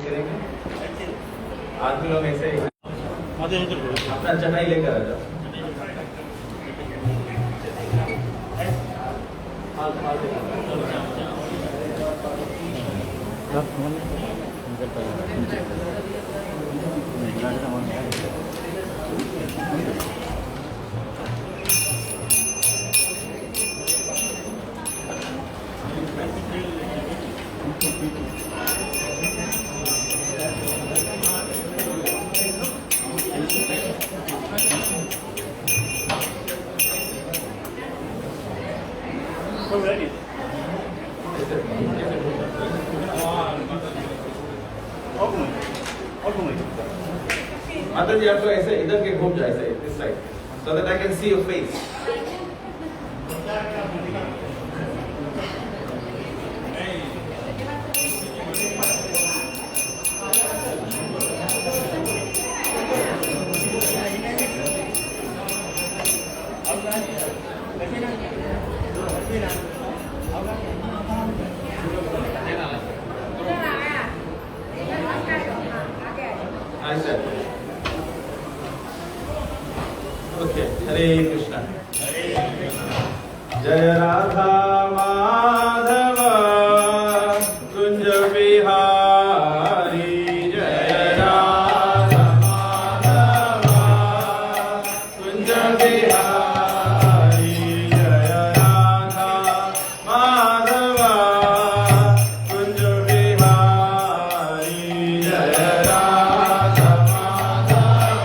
करेंगे। आदमी लोग ऐसे ही अपना चटाई लेकर आ जाओ। माता जी आपको ऐसे इधर के घूम जाए ऐसे this side so that I can see your face. Okay, Hare Krishna. Jai Radha Madhava Kunj Bihari. Jai Radha Madhava Kunj Bihari. Jai Radha Madhava Kunj Bihari. Jai Radha Madhava Kunj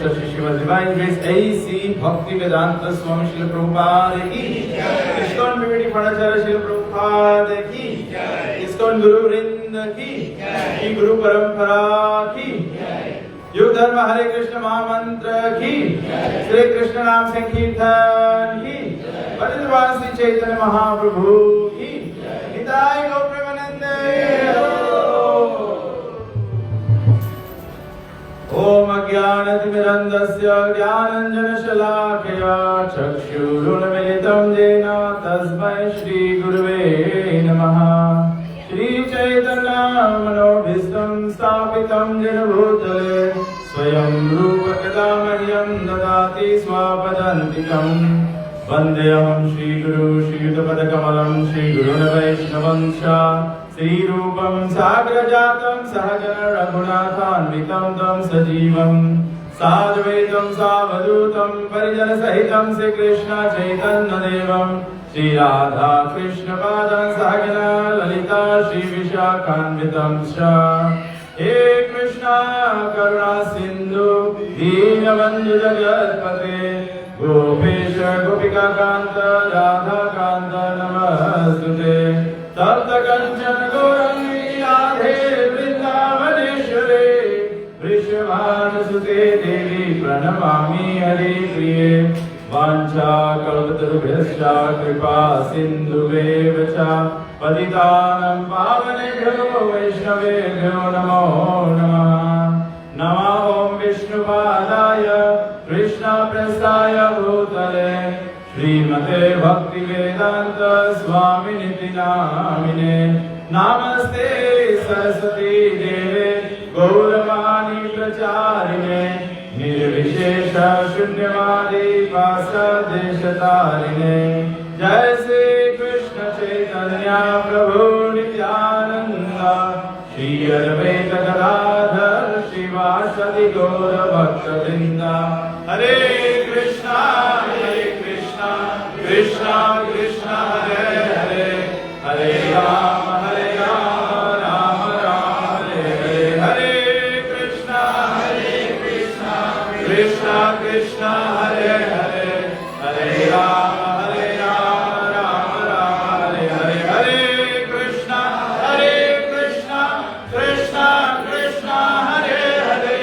Shashi Shiva Divine Grace A.C. Bhakti Vedanta Swami Srila Prabhupada ki ISKCON Bhimidi Phanacharya Srila Prabhupada ki ISKCON Guru Vrinda ki Guru Parampara ki युग धर्म हरे कृष्ण महामंत्र की श्री कृष्ण नाम संकीर्तन की परिवार श्री चैतन्य महाप्रभु की निताय गौ प्रेमानंदे ओम अज्ञानतिमिरन्धस्य ज्ञानाञ्जनशलाकया चक्षुरुन्मिलितं येन तस्मै श्री गुरुवे नमः श्रीचैतन्यमनोभीष्टं स्थापितं येन भूतले स्वयं रूप कदा मह्यं ददाति स्वापदान्तिकं वन्देऽहं श्रीगुरु श्रीयुतपदकमलं श्रीगुरुन् वैष्णवंश श्रीरूपं साग्रजातं सहगण रघुनाथान्वितं तं सजीवं साद्वैतं सावधूतं परिजनसहितं श्रीकृष्ण चैतन्यदेवं श्री राधा कृष्ण पादं सहगना ललिता श्री विशाखान्वितं च हे कृष्णा करुणा सिंधु दीनबंधु जगत्पते गोपेश गोपिका कांत राधा कांत नमस्तुते तप्त कंचन गौरंगी राधे वृंदावनेश्वरे वृषभानुसुते देवी प्रणमामि हरिप्रिये वाञ्छा कल्पतरुभ्यश्च कृपा सिन्धुभ्येव च पतितानां पावनेभ्यो वैष्णवेभ्यो नमो नमः नमः ॐ विष्णुपादाय कृष्णप्रेष्ठाय भूतले श्रीमते भक्तिवेदान्त स्वामिनिति नामिने नमस्ते सरस्वती देवे गौरवाणी प्रचारिणे निर्विशेष शून्यवादी पासदेशतारिणे जय श्री कृष्ण चैतन्य प्रभु नित्यानंद श्री अद्वैत गदाधर शिवासदि गौर भक्तवृंद हरे कृष्णा कृष्णा कृष्णा हरे हरे हरे राम राम हरे हरे हरे कृष्णा कृष्णा हरे हरे हरे राम राम हरे हरे हरे कृष्णा कृष्णा कृष्णा हरे हरे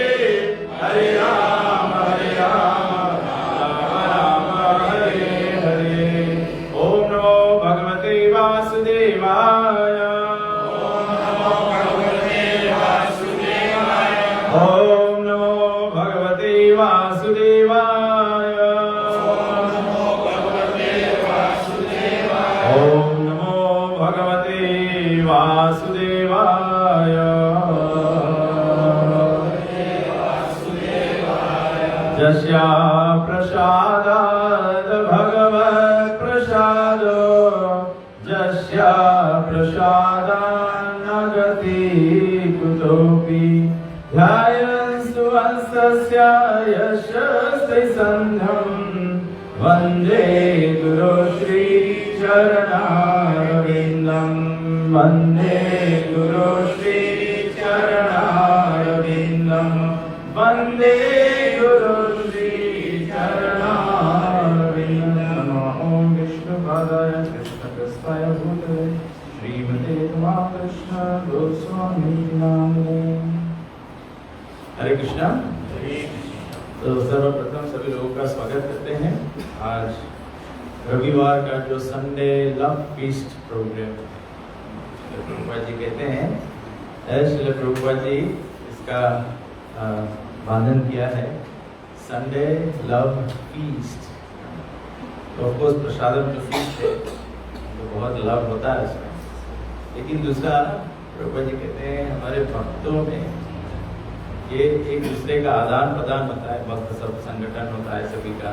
हरे राम राम हरे हरे ओम नमो भगवते वासुदेवाय ओम नमो भगवते वासुदेवाय ओम नमो भगवते वासुदेवाय यस्या प्रसादात् भगवत् प्रसादो यस्या प्रसादान् न गति कुतोऽपि ध्यायन्तु वंशस्य यशस्ते सन्धं वन्दे गुरो श्री चरणारविन्दं वन्दे गुरो श्री चरणारविन्दं वन्दे गुरो श्री चरणारविन्दं ॐ विष्णुपादाय कृष्णप्रस्थाय भूतले श्रीमते रामकृष्ण गोस्वामी नामिने हरे कृष्णा। तो सर्वप्रथम सभी लोगों का स्वागत करते हैं। आज रविवार का जो Sunday love feast programme Prabhupad ji कहते हैं, श्रील प्रभुपाद जी इसका वादन किया है संडे लव फीस्ट। तो ऑफकोर्स प्रसादम जो फीस्ट है तो बहुत लव होता है इसमें, लेकिन दूसरा प्रभुपाद जी कहते हैं हमारे भक्तों में ये एक दूसरे का आदान प्रदान होता है, भक्त सब संगठन होता है सभी का,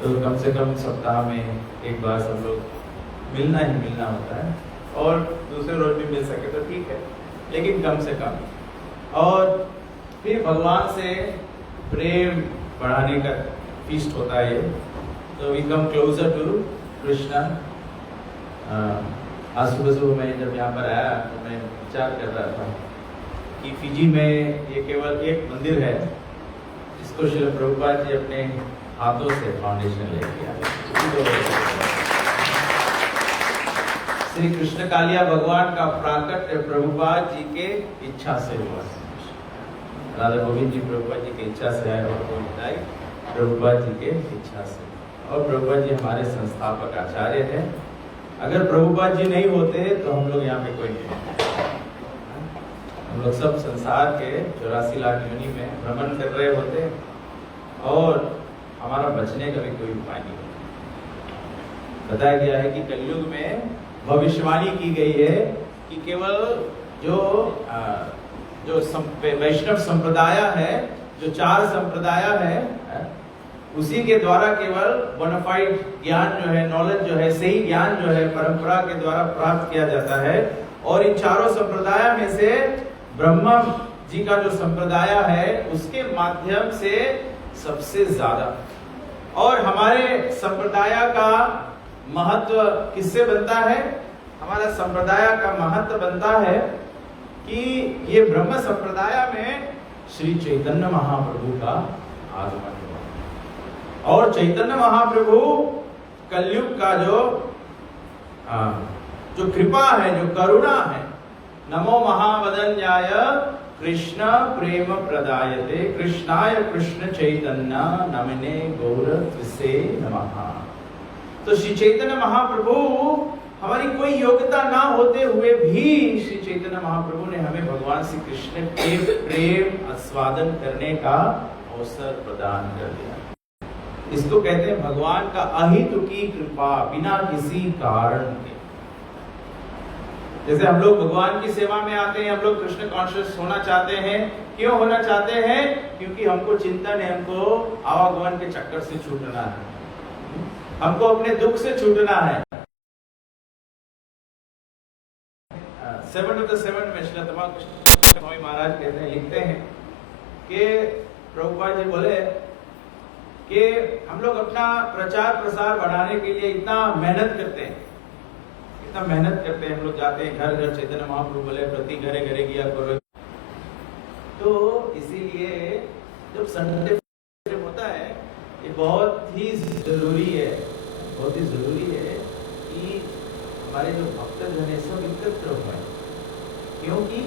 तो कम से कम सप्ताह में एक बार सब लोग मिलना ही मिलना होता है, और दूसरे रोज भी मिल सके तो ठीक है, लेकिन कम से कम। और फिर भगवान से प्रेम बढ़ाने का फीस्ट होता है ये। तो we come closer to Krishna. आज सुबह सुबह मैं जब यहाँ पर आया तो मैं विचार कर रहा था कि फिजी में ये केवल एक मंदिर है इसको श्रील प्रभुपाद जी अपने हाथों से फाउंडेशन ले लिया। श्री कृष्ण कालिया भगवान का प्राकट्य प्रभुपाद जी के इच्छा से हुआ। राधा गोविंद जी प्रभुपाद जी की इच्छा से आए और प्रभुपाद जी के इच्छा से। और प्रभुपाद जी हमारे संस्थापक आचार्य हैं। अगर प्रभुपाद जी नहीं होते तो हम लोग यहाँ पे कोई नहीं होते। हम लोग सब संसार के 84 लाख योनि में भ्रमण कर रहे होते और हमारा बचने का भी कोई उपाय नहीं होता। बताया गया है कि कलयुग में भविष्यवाणी की गई है कि केवल जो वैष्णव संप्रदाय है, जो 4 संप्रदाय है, उसी के द्वारा केवल बोनाफाइड ज्ञान जो है, नॉलेज जो है, सही ज्ञान जो है परंपरा के द्वारा प्राप्त किया जाता है। और इन 4 संप्रदाय में से ब्रह्मा जी का जो संप्रदाय है उसके माध्यम से सबसे ज्यादा। और हमारे संप्रदाय का महत्व किससे बनता है? हमारा संप्रदाय का महत्व बनता है कि ये ब्रह्म संप्रदाय में श्री चैतन्य महाप्रभु का आगमन हुआ। और चैतन्य महाप्रभु कलयुग का जो कृपा है, जो करुणा है, नमो महावदन्याय कृष्ण प्रेम प्रदायते कृष्णाय कृष्ण चैतन्य नमने गौर त्रिसे नमः। तो श्री चैतन्य महाप्रभु, हमारी कोई योग्यता ना होते हुए भी श्री चैतन्य महाप्रभु ने हमें भगवान श्री कृष्ण के प्रेम आस्वादन करने का अवसर प्रदान कर दिया। इसको कहते हैं भगवान का अहेतुकी कृपा, बिना किसी कारण के। जैसे हम लोग भगवान की सेवा में आते हैं, हम लोग कृष्ण कॉन्शियस होना चाहते हैं। क्यों होना चाहते हैं? क्योंकि हमको चिंतन है, हमको आवागमन के चक्कर से छूटना है, हमको अपने दुख से छूटना है। 7 of the 7 में श्री कृष्ण स्वामी महाराज कहते हैं, लिखते हैं कि प्रभुपाद जी बोले कि हम लोग अपना प्रचार प्रसार बढ़ाने के लिए इतना मेहनत करते हैं, इतना मेहनत करते हैं। हम लोग जाते हैं घर घर, चैतन्य महाप्रभु बोले प्रति घरे घरे किया करो। तो इसीलिए जब संडे होता है, ये बहुत ही जरूरी है, बहुत ही जरूरी है कि हमारे जो भक्तजन है सब एकत्र हुए। क्योंकि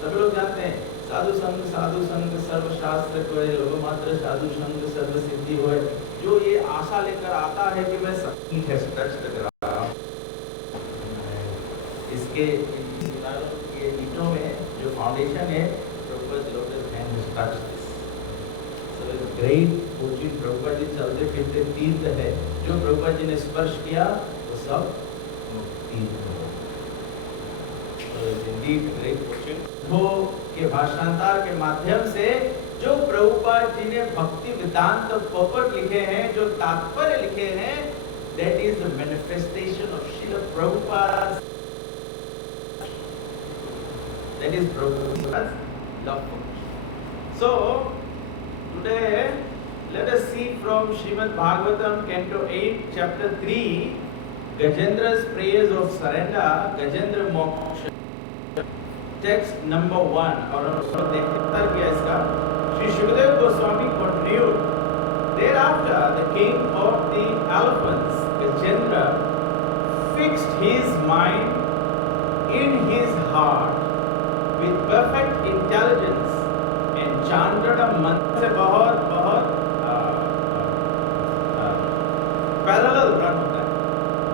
सब लोग जानते हैं साधु संग सर्वशास्त्र कोय, लोग मात्र साधु संग सर्व सिद्धि होय। जो ये आशा लेकर आता है कि मैं सत्य है कर रहा हूं, इसके ईंटों में जो फाउंडेशन है, Prabhupad lotus hand has touched this. So great fortune, Prabhupad ji चलते फिरते तीर्थ है, जो प्रभुपाद जी ने स्पर्श किया वो सब तीर्थ हो। के भाषांतर के माध्यम से जो प्रभुपाद जी ने भक्ति वेदांत पर्पट लिखे हैं, जो तात्पर्य लिखे हैं, that is the manifestation of Srila Prabhupada's, that is Prabhupada's love. So today let us see from Srimad Bhagavatam Canto 8 Chapter 3, Gajendra's prayers of surrender, Gajendra Moksha, text number 1। और देखते किया इसका Shri Sukhdev Goswami continued, thereafter the king of the elephants, Gajendra, fixed his mind in his heart with perfect intelligence and chanted a mantra से बहुत parallel run होता है।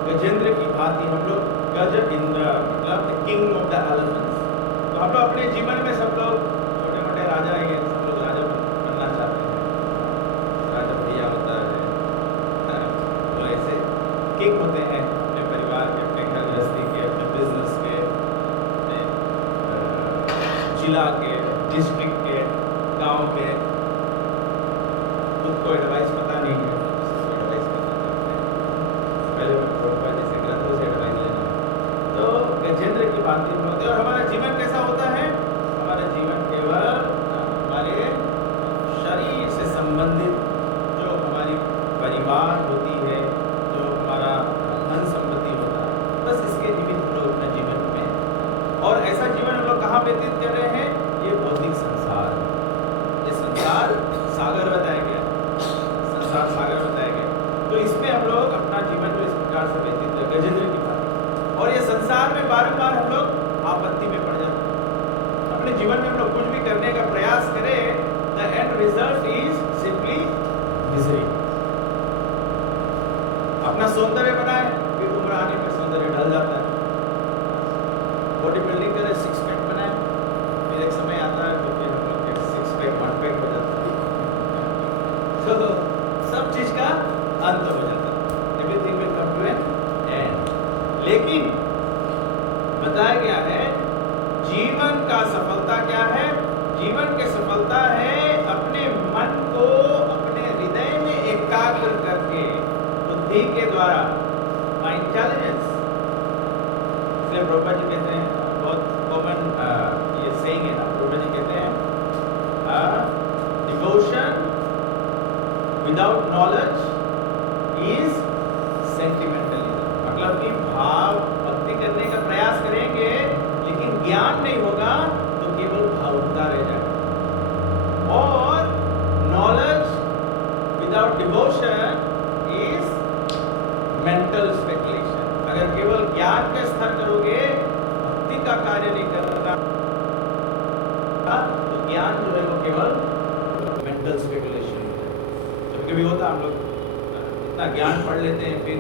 गजेंद्र की भांति हम लोग गज इंद्र मतलब the king of the elephants. तो हम लोग अपने जीवन में सब लोग छोटे मोटे राजा हैं, सब लोग राजा बनना चाहते हैं, राजा बढ़िया होता है, तो ऐसे किंग होते हैं अपने परिवार के, अपने घर गृहस्थी के, अपने बिजनेस के, अपने जिला के, डिस्ट्रिक्ट के, गांव के। खुद को एडवाइस पता नहीं है, एडवाइस पहले प्रभुपाद जी से ग्रंथों से एडवाइस लेना। तो गजेंद्र की बात होती है। और हमारा जीवन कैसा होता है? हमारा जीवन केवल हमारे शरीर से संबंधित जो हमारी परिवार होती है, जो हमारा धन संपत्ति होता है, बस इसके निमित्त हम लोग अपने जीवन में, और ऐसा जीवन हम लोग कहाँ व्यतीत कर रहे हैं? ये भौतिक संसार, ये संसार सागर गजेंद्र की तरह। और ये संसार में बार बार हम लोग आपत्ति में पड़ जाते हैं। अपने जीवन में हम लोग कुछ भी करने का प्रयास करें, the end result is simply misery. अपना सौंदर्य बनाए, फिर उम्र आने में सौंदर्य ढल जाता है। बॉडी बिल्डिंग करे, सिक्स पैक बनाए, फिर एक समय आता है तो फिर हम लोग के सिक्स पैक वन पैक हो जाता है। तो सब चीज का अंत हो जाता है। Everything will come to an end. लेकिन बताया गया है जीवन का सफलता क्या है? जीवन की सफलता है अपने मन को अपने हृदय में एकाग्र करके बुद्धि के द्वारा, इंटेलिजेंस। इसलिए प्रभुपा जी कहते हैं, बहुत कॉमन ये सेइंग है ना, प्रभुपा जी कहते हैं डिवोशन विदाउट नॉलेज इज सेंटिमेंटलिज्म। मतलब कि भाव भक्ति करने का प्रयास करेंगे लेकिन ज्ञान नहीं होगा तो केवल भावुकता रह जाएगा। और knowledge without devotion is mental speculation. अगर केवल ज्ञान का स्तर करोगे, भक्ति का कार्य नहीं करना, तो ज्ञान जो है वो केवल मेंटल स्पेकुलेशन है। जब कभी होता हम लोग इतना ज्ञान पढ़ लेते हैं, फिर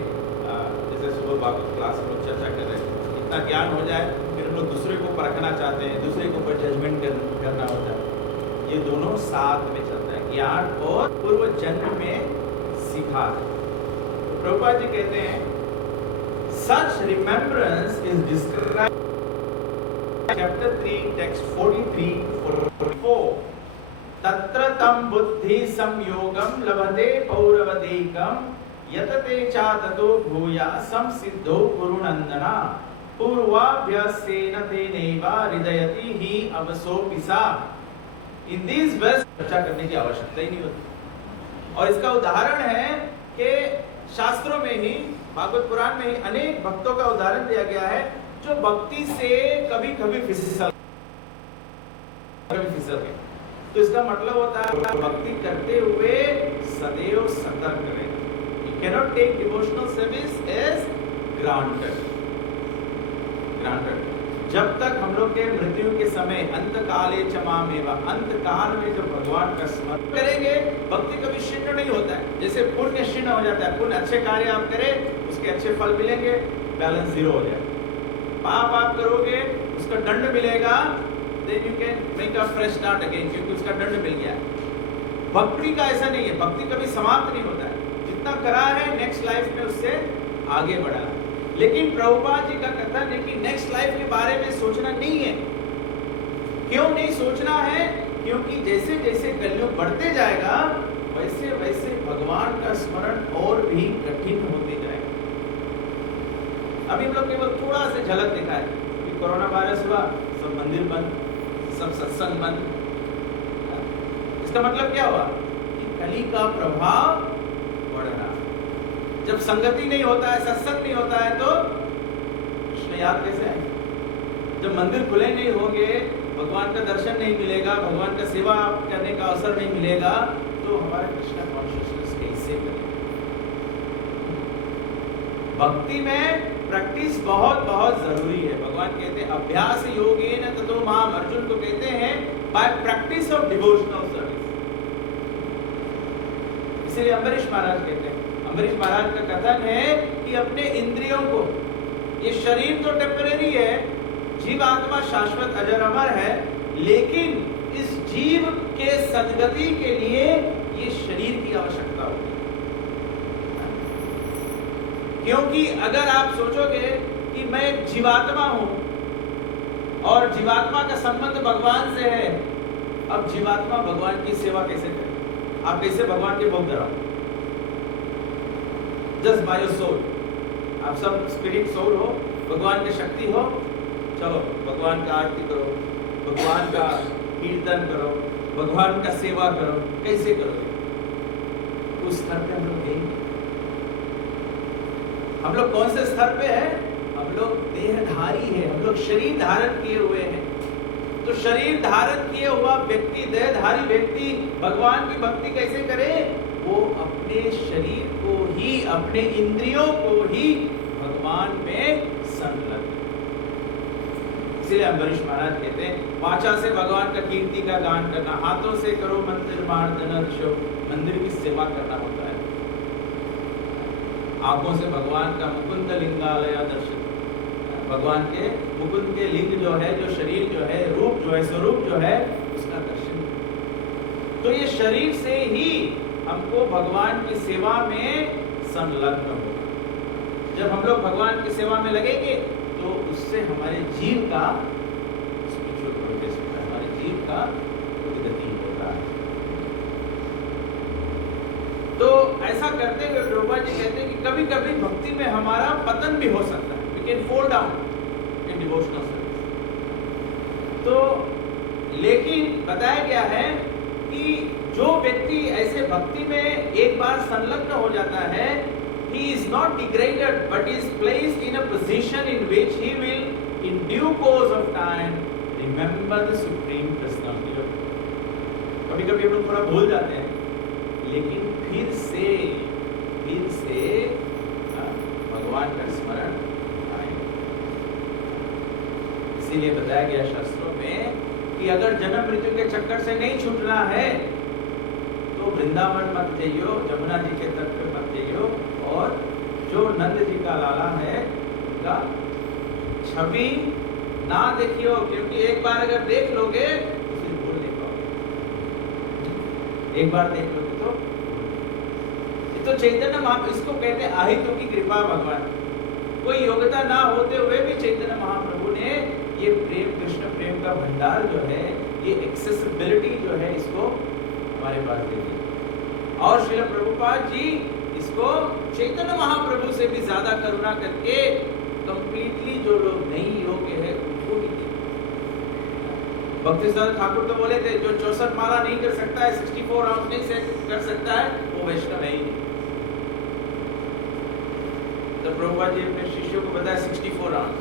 जैसे सुबह भागवत क्लास में लोग चर्चा कर रहे हैं, इतना ज्ञान हो जाए फिर हम लोग दूसरे को परखना चाहते हैं, दूसरे के ऊपर जजमेंट करना होता है। ये दोनों साथ में चलता है, ज्ञान और पूर्व जन्म में सीखा है। तो प्रभुपाद जी कहते हैं such remembrance is described chapter 3 text 43-44 तत्र तम बुद्धि संयोगम लभते पौरवदेकम यतते चाततो भूया संसिद्धो कुरुनंदना पूर्वाभ्यासेन तेनैव हृदयति हि अवसोपिसा। इन दिस वर्स चर्चा करने की आवश्यकता ही नहीं होती। और इसका उदाहरण है कि शास्त्रों में ही, भागवत पुराण में ही अनेक भक्तों का उदाहरण दिया गया है जो भक्ति से कभी कभी फिसल गए। तो इसका मतलब होता है भक्ति करते हुए सदैव सतर्क रहें। You cannot take devotional service as granted। जब तक हम लोग के मृत्यु के समय अंत काले चमामेव, अंत काल में जब भगवान का स्मरण करेंगे, भक्ति कभी क्षीण नहीं होता है। जैसे पुण्य क्षीण हो जाता है, पुण्य अच्छे कार्य आप करें उसके अच्छे फल मिलेंगे, बैलेंस जीरो हो जाएगा। पाप आप करोगे उसका दंड मिलेगा, then you can make a fresh start again, क्योंकि उसका दंड मिल गया है। भक्ति का ऐसा नहीं है, भक्ति कभी समाप्त नहीं होता है। जितना करा है नेक्स्ट लाइफ में उससे आगे बढ़ा है। लेकिन प्रभुपाद जी का कथन है कि नेक्स्ट लाइफ के बारे में सोचना नहीं है। क्यों नहीं सोचना है? क्योंकि जैसे जैसे कलयुग बढ़ते जाएगा वैसे वैसे भगवान का स्मरण और भी कठिन होते जाएगा। अभी हम लोग केवल थोड़ा सा झलक दिखा है। अभी कोरोना वायरस हुआ, सब मंदिर बंद, सब सत्संग बंद। इसका मतलब क्या हुआ कि कली का प्रभाव बढ़ना। जब संगति नहीं होता है, सत्संग नहीं होता है तो कृष्ण याद कैसे आएंगे? जब मंदिर खुले नहीं होंगे, भगवान का दर्शन नहीं मिलेगा, भगवान का सेवा करने का अवसर नहीं मिलेगा, तो हमारा कृष्ण कॉन्शियसनेस कैसे बनेगा? भक्ति में प्रैक्टिस बहुत बहुत जरूरी है। भगवान कहते हैं अभ्यास योगेन ततो माम, अर्जुन को कहते हैं bye practice of devotional service. इसलिए अम्बरीश महाराज कहते हैं, अम्बरीश महाराज का कथन है कि अपने इंद्रियों को, ये शरीर तो टेम्परेरी है, जीव आत्मा शाश्वत अजर अमर है, लेकिन इस जीव के सद्गति के लिए ये शरीर की आवश्यकता होती है। क्योंकि अगर आप सोचोगे कि मैं एक जीवात्मा हूं और जीवात्मा का संबंध भगवान से है, अब जीवात्मा भगवान की सेवा कैसे करे? आप कैसे भगवान के भोग धराओ? Just by your soul. आप सब स्पिरिट सोल हो, भगवान की शक्ति हो, चलो भगवान का आरती करो, भगवान का कीर्तन करो, भगवान का सेवा करो। कैसे करोगे? उस स्तर पे हम लोग गएंगे। हम लोग कौन से स्तर पे हैं? हम लोग देहधारी हैं, हम लोग शरीर धारण किए हुए हैं। तो शरीर धारण किए हुआ व्यक्ति, देहधारी व्यक्ति भगवान की भक्ति कैसे करे? वो अपने शरीर को ही, अपने इंद्रियों को ही भगवान में संलग्न। इसलिए अम्बरीश महाराज कहते हैं वाचा से भगवान का कीर्ति का गान करना, हाथों से करो मंदिर मार्जन शो, मंदिर की सेवा करना होता है। आंखों से भगवान का मुकुंद लिंगालय दर्शन, भगवान के मुकुंद के लिंग जो है, जो शरीर जो है, रूप जो है, स्वरूप जो है, उसका दर्शन। तो ये शरीर से ही हमको भगवान की सेवा में संलग्न होगा। जब हम लोग भगवान की सेवा में लगेंगे तो उससे हमारे जीव का स्पिरिचुअल प्रोग्रेस होता है, हमारे जीव का उन्नति होता है। तो ऐसा करते हुए प्रभुपाद जी कहते हैं कि कभी कभी भक्ति में हमारा पतन भी हो सकता है। We can fall down in devotional service. तो लेकिन बताया गया है कि जो व्यक्ति ऐसे भक्ति में एक बार संलग्न हो जाता है, he is not degraded but is placed in a position in which he will in due course of time remember the supreme personality। कभी कभी हम लोग थोड़ा भूल जाते हैं, लेकिन फिर से भगवान का स्मरण आएगा। इसीलिए बताया गया शास्त्रों में कि अगर जन्म मृत्यु के चक्कर से नहीं छूटना है तो वृंदावन मत जाइयो, जमुना जी के तट पे मत जाइयो, और जो नंद जी का लाला है उनका छवि ना देखियो, क्योंकि एक बार अगर देख लोगे तो फिर भूल नहीं पाओगे। एक बार देख लोगे तो चैतन्य महाप्रभु, इसको कहते हैं आहितों की कृपा भगवान। कोई योग्यता ना होते हुए भी चैतन्य महाप्रभु ने ये प्रेम, कृष्ण प्रेम का भंडार जो है, ये एक्सेसिबिलिटी जो है, इसको हमारे पास दे दी। और श्रील प्रभुपाद जी इसको चैतन्य महाप्रभु से भी ज्यादा करुणा करके कंप्लीटली जो लोग नहीं योग्य है उनको भी दे। भक्ति सिद्धांत ठाकुर तो बोले थे जो 64 माला नहीं कर सकता है, 64 राउंड नहीं से कर सकता है, वो वैष्णव है ही नहीं। तो प्रभुपाद जी अपने शिष्यों को बताया 64 राउंड,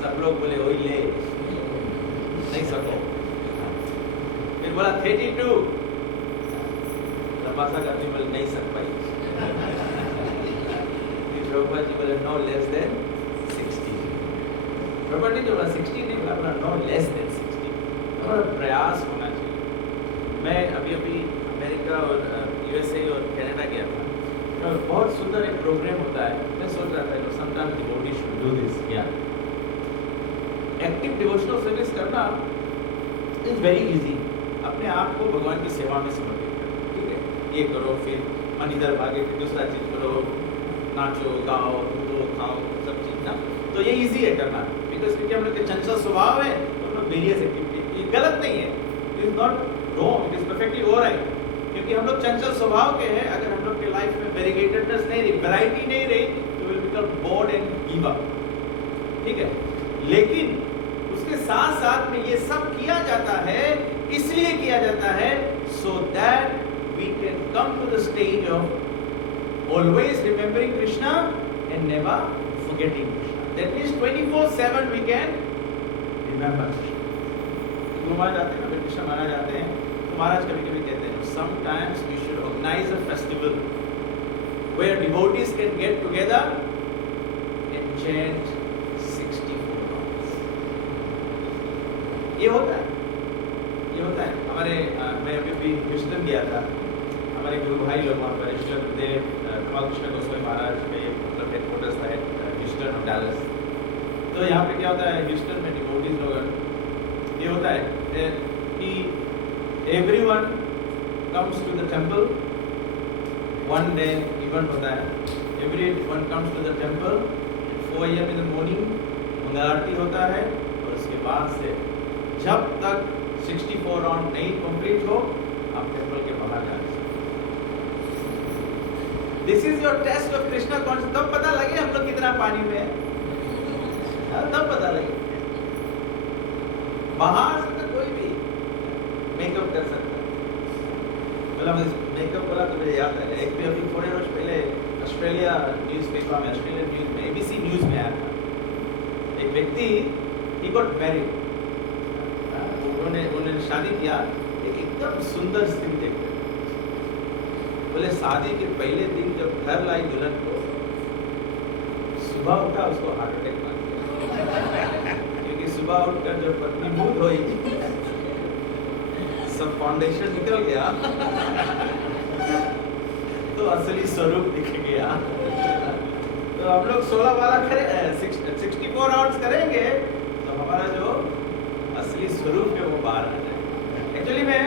सब लोग बोले वही ले नहीं सको। फिर बोला 32, तपस्या करने वाले नहीं सक पाई। फिर प्रभुपाद जी बोले no less than 60। Prabhupada ji बोला 60 नहीं बोला नो लेस देन 60। थोड़ा प्रयास होना चाहिए। मैं अभी अमेरिका और यूएसए और कनाडा गया था, तो बहुत सुंदर एक प्रोग्राम होता है। मैं सोच रहा था sometimes devotee should do this. या एक्टिव डिवोशनल सर्विस करना इज वेरी इजी। अपने आप को भगवान की सेवा में समर्पित करो, ठीक है, ये करो, फिर मन इधर भागे, फिर दूसरा चीज करो, नाचो गाओ कूदो खाओ सब चीज ना। तो ये इजी है करना, बिकॉज क्योंकि हम लोग के चंचल स्वभाव है, तो हम लोग वेरियस एक्टिविटी, ये गलत नहीं है, it is not wrong, it is perfectly alright. क्योंकि हम लोग चंचल स्वभाव के हैं, अगर हम लोग के लाइफ में वेरिएटेडनेस नहीं रही, वैरायटी नहीं रही, तो will become board and give up, ठीक है। लेकिन उसके साथ साथ में ये सब किया जाता है, इसलिए किया जाता है so that we can come to the stage of always remembering Krishna and never forgetting Krishna. That means 24/7 we can remember Krishna. Guru Maharaj आते हैं, अगर कृष्ण महाराज आते हैं तो महाराज कभी कभी कहते हैं sometimes we should organize a festival where devotees can get together and chant 64 rounds. ये होता है, ये होता है। हमारे मैं अभी ह्यूस्टन गया था, हमारे गुरु भाई लोग वहाँ पर ईश्वर गुरुदेव कमल कृष्ण गोस्वामी महाराज के मतलब हेडक्वार्टर्स था ह्यूस्टन और डैलस। तो यहाँ पे क्या होता है, ह्यूस्टन में डिवोटीज लोग, ये होता है कि everyone comes to the temple, one day event होता है, everyone comes to the temple at 4 AM in the morning, मंगल आरती होता है, और उसके बाद से जब तक 64 राउंड नहीं कंप्लीट हो आप टेम्पल के बाहर जा सकते। This is your test of Krishna conscious. तब पता लगे हम लोग कितना पानी में है, तब पता लगे। बाहर से तो कोई भी मेकअप कर सकता है। मतलब मेकअप बोला तो मुझे याद है, एक भी अभी थोड़े रोज पहले ऑस्ट्रेलिया न्यूज़पेपर में, ऑस्ट्रेलियन न्यूज़ में, एबीसी न्यूज़ में आया था, एक व्यक्ति ही गॉट मैरिड, उन्होंने शादी किया, एक एकदम सुंदर स्त्री देखते। बोले शादी के पहले दिन जब घर लाई दुल्हन को, सुबह उठा उसको हार्ट अटैक मार गया, क्योंकि सुबह उठकर जब पत्नी मुंह धोई सब फाउंडेशन निकल गया तो असली स्वरूप दिख गया। तो हम लोग 16-12 करें 64 आवर्स करेंगे तो हमारा जो असली स्वरूप है वो बाहर आ जाएगा। एक्चुअली मैं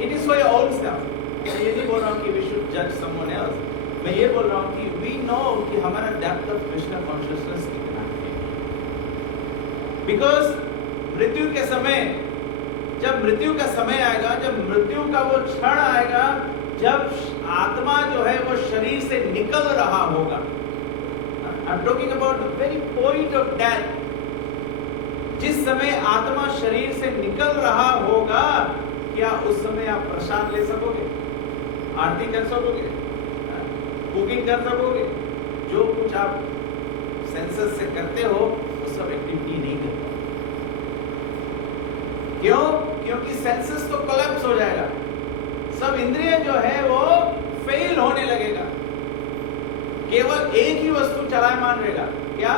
it is for your own self, ये नहीं बोल रहा हूँ कि वी शुड जज समवन एल्स, मैं ये बोल रहा हूँ कि वी नो कि हमारा डेप्थ ऑफ कृष्णा कॉन्शियसनेस कितना है। बिकॉज मृत्यु के समय, जब मृत्यु का समय आएगा, जब मृत्यु का वो क्षण आएगा, जब आत्मा जो है वो शरीर से निकल रहा होगा, I am talking about the very point of death, जिस समय आत्मा शरीर से निकल रहा होगा, क्या उस समय आप प्रसाद ले सकोगे, आरती कर सकोगे, कुकिंग कर सकोगे? जो कुछ आप सेंसस से करते हो वो सब एक्टिविटी नहीं करता। क्यों? क्योंकि सेंसस तो कोलैप्स हो जाएगा, सब इंद्रिय जो है वो फेल होने लगेगा, केवल एक ही वस्तु चलायमान रहेगा। क्या?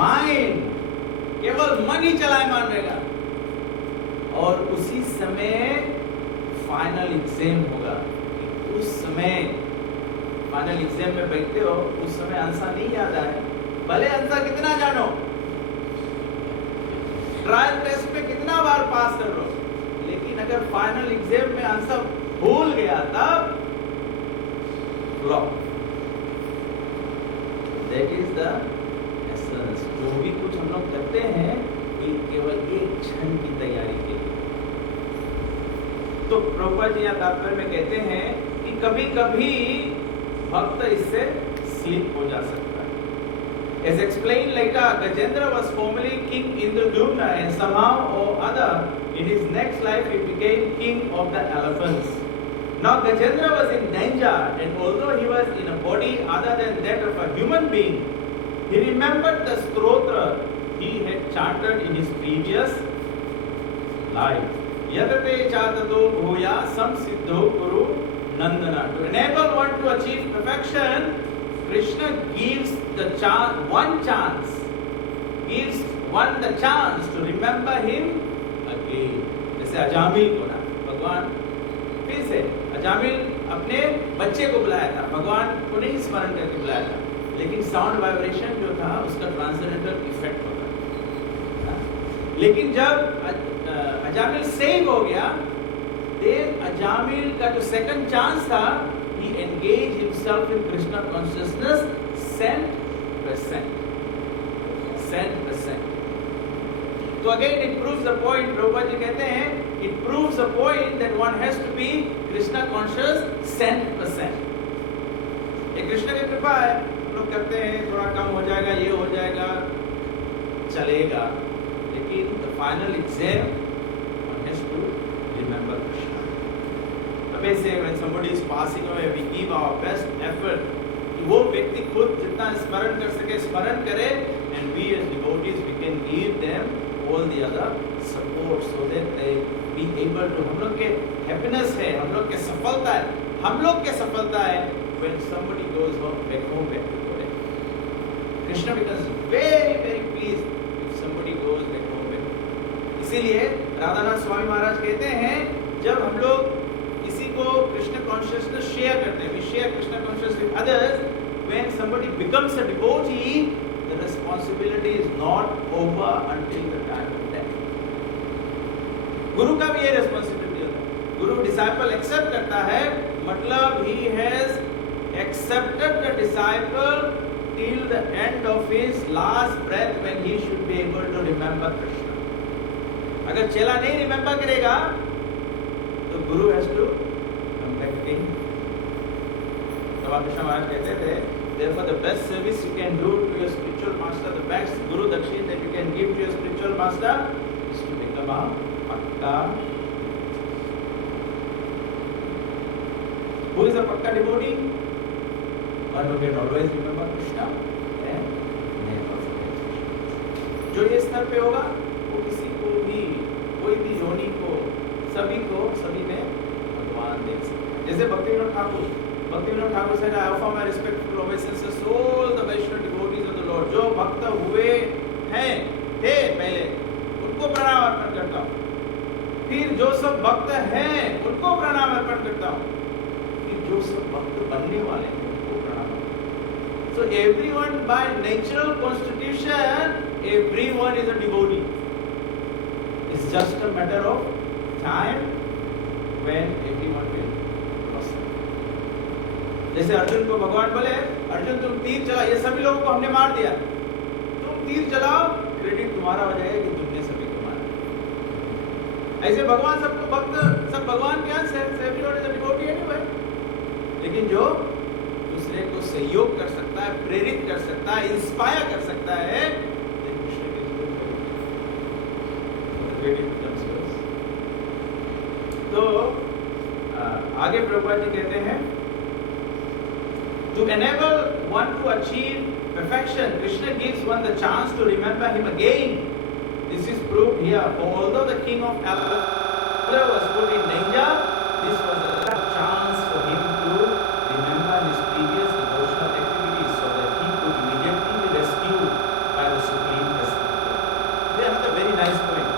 माइंड, केवल मन ही चलायमान रहेगा। और उसी समय फाइनल एग्जाम होगा। उस समय फाइनल एग्जाम में बैठते हो, उस समय आंसर नहीं याद आए, भले आंसर कितना जानो, ट्रायल टेस्ट में कितना बार पास कर लो, लेकिन अगर फाइनल एग्जाम में आंसर भूल गया तब flop. That is the essence. जो भी कुछ हम लोग करते हैं ये केवल एक क्षण की तैयारी के लिए। तो प्रभुपाद जी यहाँ तात्पर्य में कहते हैं कि कभी कभी भक्त इससे स्लिप हो जा सकता है। As explained later, Gajendra was formerly King Indradyumna and somehow or other in his next life he became king of the elephants. Now Gajendra was in danger, and although he was in a body other than that of a human being, he remembered the stotra he had chanted in his previous life. Yadate chatato bhuya samsiddho guru nandana. To enable one to achieve perfection, Krishna gives the one chance, gives one the chance to remember him again. जैसे अजामिल को ना भगवान फिर से, अजामिल अपने बच्चे को बुलाया था, भगवान को नहीं स्मरण करके बुलाया था, लेकिन साउंड वाइब्रेशन जो था उसका ट्रांसजेंडर इफेक्ट होता था। लेकिन जब अजामिल सेव हो गया, देन अजामिल का जो सेकंड चांस था, he engaged himself in Krishna consciousness 100%. तो again it proves the point, Prabhupada जी कहते हैं, it proves the point that one has to be Krishna conscious 100%. ये कृष्ण की कृपा है, हम लोग करते हैं थोड़ा कम हो जाएगा, ये हो जाएगा, चलेगा, लेकिन the final exam one has to remember Krishna. से when somebody is passing away, we give our best effort कि वो व्यक्ति खुद जितना स्मरण कर सके स्मरण करे, and we as devotees we can give them all the other support so that they be able to, हम लोग के happiness है, हम लोग के सफलता है, हम लोग के सफलता है when somebody goes back home back to Godhead. Krishna becomes very very pleased if somebody goes back home back. इसीलिए राधानाथ स्वामी महाराज कहते हैं, जब हम लोग किसी को कृष्ण कॉन्शियसनेस शेयर करते हैं, we share Krishna consciousness with others, when somebody becomes a devotee, the responsibility is not over until the time of death. गुरु का भी ये responsibility होता है, गुरु disciple accept करता है, मतलब he has accepted the disciple till the end of his last breath when he should be able to remember Krishna. अगर चेला नहीं remember करेगा, तो गुरु has to come back again. तब कृष्ण महाराज कहते थे, therefore the best service you can do to your spiritual master, the best guru dakshin that you can give to your spiritual master is to become a pakka. Who is a pakka devotee? One who can always remember Krishna and never forget Krishna. जो ये स्तर पे होगा, वो किसी को भी, कोई भी योनि को, सभी में भगवान देख सकते हैं। जैसे Bhaktivinod Thakur said, I offer my respectful obeisances to all the Vaishnava devotees of the Lord. जो भक्त हुए हैं थे पहले उनको प्रणाम अर्पण करता हूँ। फिर जो सब भक्त हैं उनको प्रणाम अर्पण करता हूँ। फिर जो सब भक्त बनने वाले हैं उनको प्रणाम अर्पण करता हूँ। So everyone by natural constitution, everyone is a devotee. It's just a matter of time when everyone will blossom. जैसे अर्जुन को भगवान बोले, अर्जुन तुम तीर चला, ये सभी लोगों को हमने मार दिया, तुम तीर चलाओ, क्रेडिट तुम्हारा हो जाएगा कि तुमने सभी को मारा। ऐसे भगवान सबको भक्त, सब भगवान के अंश है, everyone is a devotee anyway। लेकिन जो दूसरे को सहयोग कर सकता है, प्रेरित कर सकता है, इंस्पायर कर सकता है, तो आगे प्रभुपाद जी कहते हैं, to enable one to achieve perfection, Krishna gives one the chance to remember him again. This is proved here. For although the king of Alba was put in danger, this was a chance for him to remember his previous devotional activities so that he could immediately be rescued by the Supreme Personality. This is another very nice point.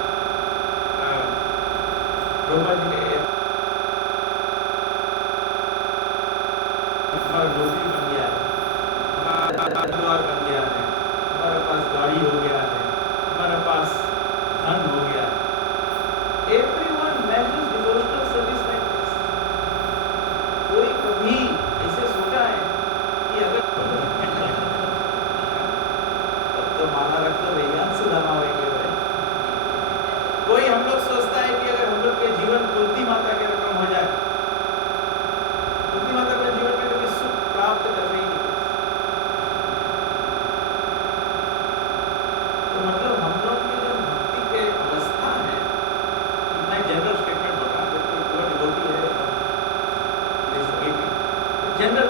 Prabhupada ji हमारा नौकरी बन गया है, हमारा परिवार बन गया है, हमारे पास गाड़ी हो गया है, हमारे पास धन हो गया है। Everyone measures devotional service like this. कोई कभी ऐसे सोचा है कि अगर तो माला रख लो भैया सुदामा होंगे भाई। कोई हम लोग सोचता है कि अगर हम लोग के जीवन कुंती माता के रकम हो जाए, कुंती माता के जीवन में कभी सुख प्राप्त कर रही है, तो मतलब हम लोग की जो भक्ति के अवस्था है, मैं जनरल स्टेटमेंट बता रहा हूँ, कोई डिवोटी है, जनरल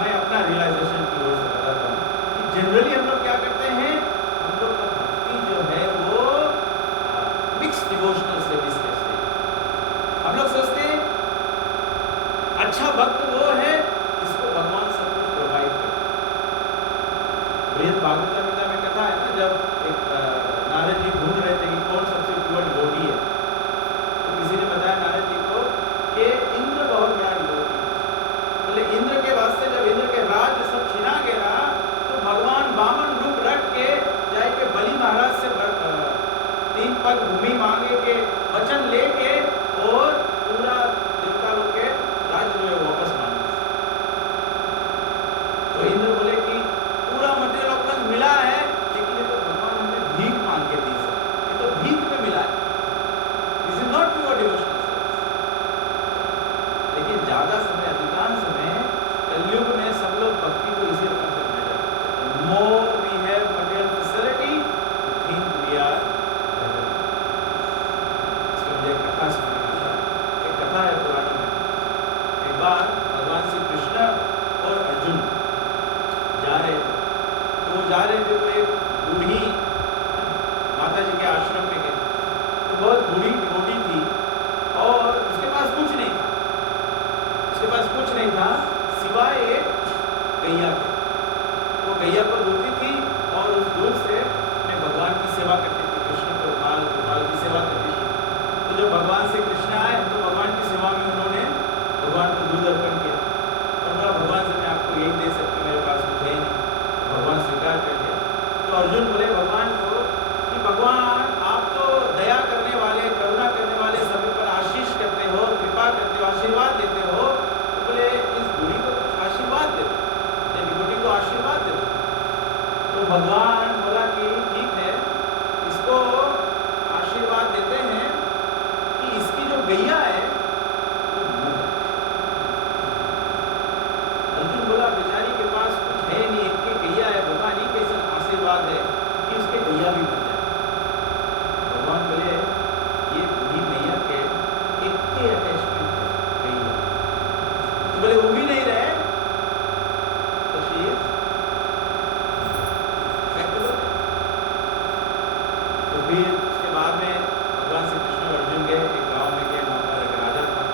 मैं अपना रियलाइजेशन की ओर से बताता हूँ कि जनरली हम लोग क्या करते हैं, हम लोग का भक्ति जो है वो मिक्स डिवोशनल सर्विस कैसे है। हम लोग सोचते हैं अच्छा भक्त वो है जिसको भगवान सब कुछ प्रोवाइड करे। बृहद भागवत गीता में कथा है ना, जब एक नारद जी ढूंढ रहे थे कि कौन सबसे प्योर डिवोटी है, तो किसी ने बताया नारद जी को कि इंद्र बहुत बड़ा डिवोटी है। बोले इंद्र के वास्ते जब इंद्र के राज सब छिना गया तो भगवान वामन रूप रख के जाके बलि महाराज से 3 पग भूमि मांगे के वचन लेके और पूरा देवता लोग के राज जो है वापस मांगे। तो इंद्र बोले कि पूरा मटेरियल ऑप्शन मिला है, लेकिन ये तो भगवान हमने भीख मांग के दी सर, ये तो भीख में मिला है, this is not pure devotional service. लेकिन ज्यादा समय, अधिकांश समय कलयुग में सब लोग भक्ति को इसी तरह से मेजर करते हैं। More we have material facility, think we are better. इसको मुझे एक कथा सुनाना था। एक कथा है पुराण में, एक बार भगवान श्री कृष्ण और अर्जुन जा रहे थे, तो एक बूढ़ी माता जी के आश्रम में गए। तो बहुत बूढ़ी डिवोटी थी और उसके पास कुछ नहीं था सिवाय एक गैया के। वो गैया को दूधती थी और उस दूध से अपने भगवान की सेवा करती थी, कृष्ण को गोपाल की सेवा करती थी। तो जब भगवान से कृष्ण आए तो भगवान की सेवा में उन्होंने भगवान को दूध अर्पण किया और बोला भगवान से मैं आपको यही दे सकती, मेरे पास कुछ है नहीं। भगवान स्वीकार कर लिया। तो अर्जुन बोले भगवान को कि भगवान आप तो दया करने वाले, करुणा करने वाले, सभी पर आशीष करते हो, कृपा करते हो, आशीर्वाद देते हो, तो बोले इस बूढ़ी को कुछ आशीर्वाद दे दो, डिवोटी को आशीर्वाद दे दो। तो भगवान बोला कि ठीक है, इसको आशीर्वाद देते हैं कि इसकी जो गैया है वो मूक है। अर्जुन बोला बेचारी के पास कुछ है नहीं, एक के गैया है, भगवान ही कैसा आशीर्वाद है कि उसके गैया भी बन जाए। भगवान बोले ये बूढ़ी मैया के एक के अटैचमेंट है गैया, तो बोले वो भी नहीं रहे तो शी इज सेक्युलर। तो फिर उसके बाद में भगवान श्री कृष्ण और अर्जुन गए, एक गांव में गए, वहाँ पर एक राजा था।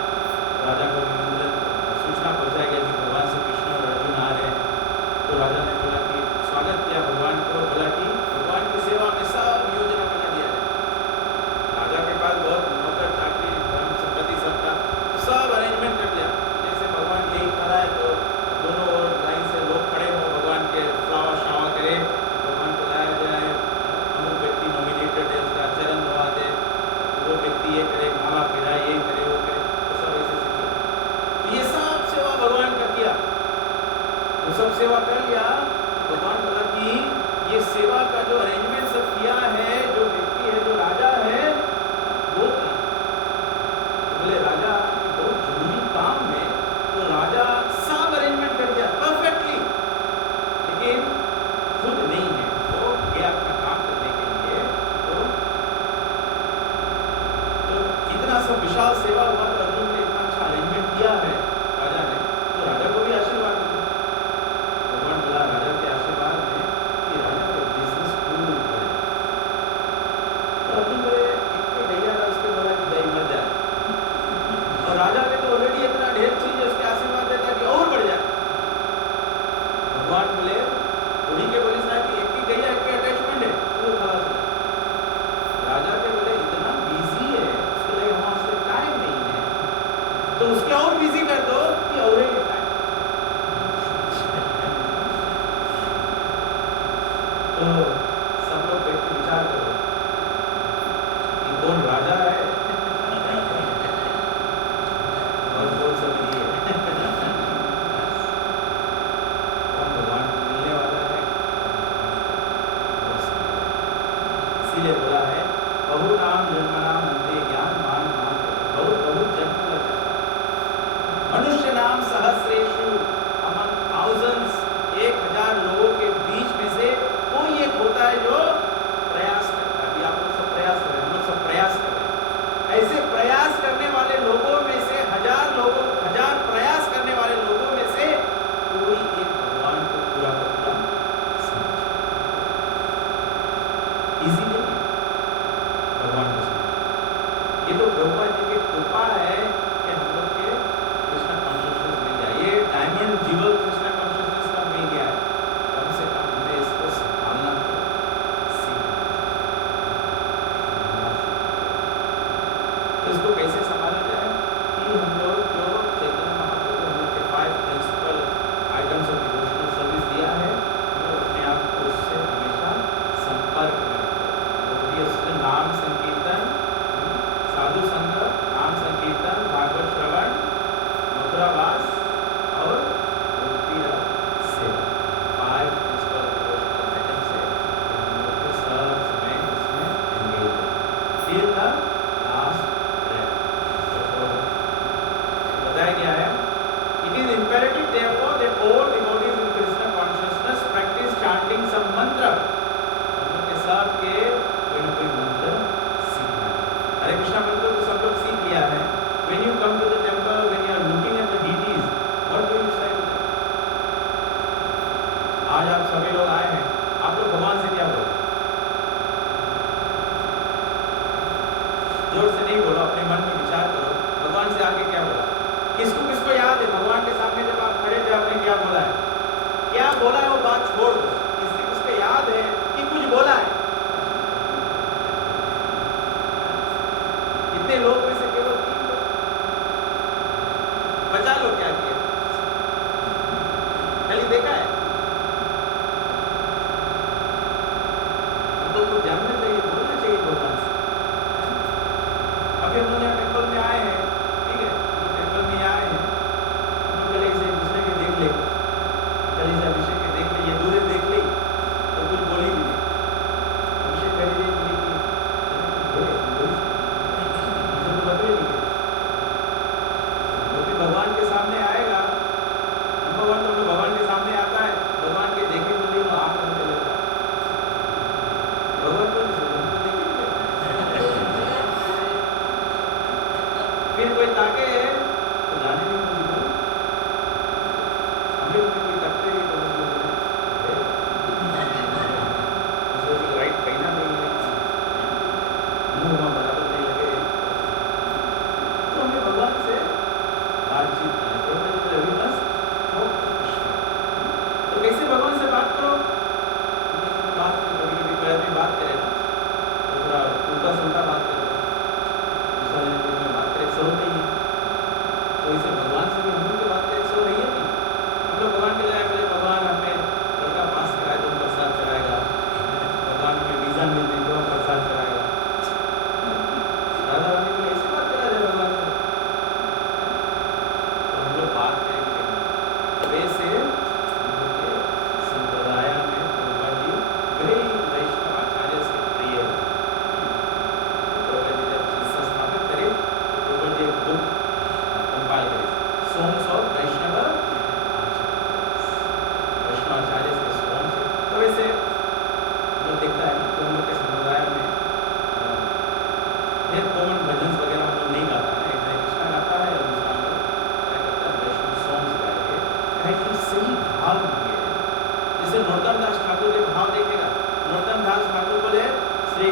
इसीलिए बोला है बहु नाम जन्मनाम अंते ज्ञान मान मान बहुत बहुत जन्म लग जाता है। मनुष्य नाम सहस्रेषु अमंग थाउजेंड्स 1000 लोगों के बीच में से कोई एक होता है जो प्रयास करता है। अभी आप लोग सब प्रयास कर रहे हैं, हम लोग सब प्रयास कर रहे हैं। ऐसे प्रयास करने वाले लोगों में से 1000 प्रयास करने वाले लोगों में से कोई एक भगवान को पूरा का पूरा समझ। इजी नहीं है भगवान को समझ। ये तो प्रभुपाद जी की कृपा है कि हम लोग के कृष्णा कॉन्शियसनेस मिल गया। ये डायमंड जीवल कृष्णा कॉन्शियसनेस का मिल गया है। कम से कम हमें इसको संभालना तो सीखना। तो इसको कैसे संभाला जाए कि हम लोग जो चैतन्य महाप्रभु हम लोग के 5 principal items of devotional service दिया है, हम लोग अपने आप को उससे हमेशा संपर्क में रखें। नाम संकीर्तन, साधु संग, नाम संकीर्तन, भागवत श्रवण, मथुरावास और भक्ति रस सेवा। 5 प्रिंसिपल डिवोशनल आइटम्स से हम लोग को सब समय इसमें एंगेज है। फिर द लास्ट प्रेयर बताया गया है। It is imperative therefore that all devotees in Krishna consciousness practice chanting some mantra। हम लोग के सब के कोई न कोई मंत्र सीखना है। हरे कृष्णा मंत्र तो सब लोग सीख लिया है। When you come to the temple, when you are looking at the deities, what do you say to them? आज आप सभी लोग आए हैं, आप लोग भगवान से क्या बोलो? जोर से नहीं बोलो, अपने मन में विचार करो। भगवान से आके क्या बोला? किसको किसको याद है भगवान के सामने जब आप खड़े थे आपने क्या बोला है? क्या बोला है वो बात छोड़ दो। किसको किसको याद है कि कुछ बोला है? इतने लोग में से केवल 3 लोग। बचा लो क्या किया? कल देखा है? हमको कुछ जानना चाहिए, बोलना चाहिए भगवान से। अभी हम लोग यहाँ टेम्पल में आए हैं, ठीक है, टेम्पल में आए हैं, हम लोग पहले से दूसरे के देख ले, पहले से अभिषेक के देख ले, ये दूर देख ली तो कुछ बोली भी नहीं। अभिषेक पहले देख ली बोले तो बदले नहीं। वो भी भगवान के सामने आएगा। नंबर 1 तो भगवान के सामने आता है, भगवान के देखे बोली वो आँख बंद कर लेता है। भगवान को फिर कोई ताके तो जाने नहीं मुझे बोलो। हमें कोई करते ही तो मुझे राइट पहना नहीं है, मुंह में बराबर नहीं लगे, तो हमें भगवान से बातचीत तो कैसे भगवान से बात करो? बात कभी कभी कोई आदमी बात करे ना तो थोड़ा उल्टा सुल्टा बात करे, बात करे सो नहीं है। तो इसे भगवान से भी हम लोग की बात करे सो नहीं है। नहीं, हम लोग भगवान के जाए बोले भगवान हमें लड़का पास कराए तो प्रसाद चढ़ाएगा, भगवान हमें वीजा मिल जाए तो प्रसाद चढ़ाएगा। राधा रानी को ऐसी बात करा जाए भगवान से, तो हम लोग बात करेंगे। वैसे हम लोग के संप्रदाय में प्रभुपाद जी गृह वैष्णव आचार्य से प्रिय है। प्रभुपाद जी जब संस्था स्थापित करे तो प्रभुपाद जी एक बुक कंपाइल करे, सॉन्ग्स ऑफ वैष्णव आचार्य से सॉन्ग्स। तो वैसे हम लोग देखता है ना तो हम लोग के संप्रदाय में फिर कॉमन भजन वगैरह हम लोग नहीं गाता है। एक हरे कृष्णा गाता है और दूसरा हम लोग क्या करता है वैष्णव सॉन्ग्स गा के कहे कि सही भाव मांगे। जैसे नरोत्तम दास ठाकुर के भाव देखेगा, नरोत्तम दास ठाकुर बोले श्री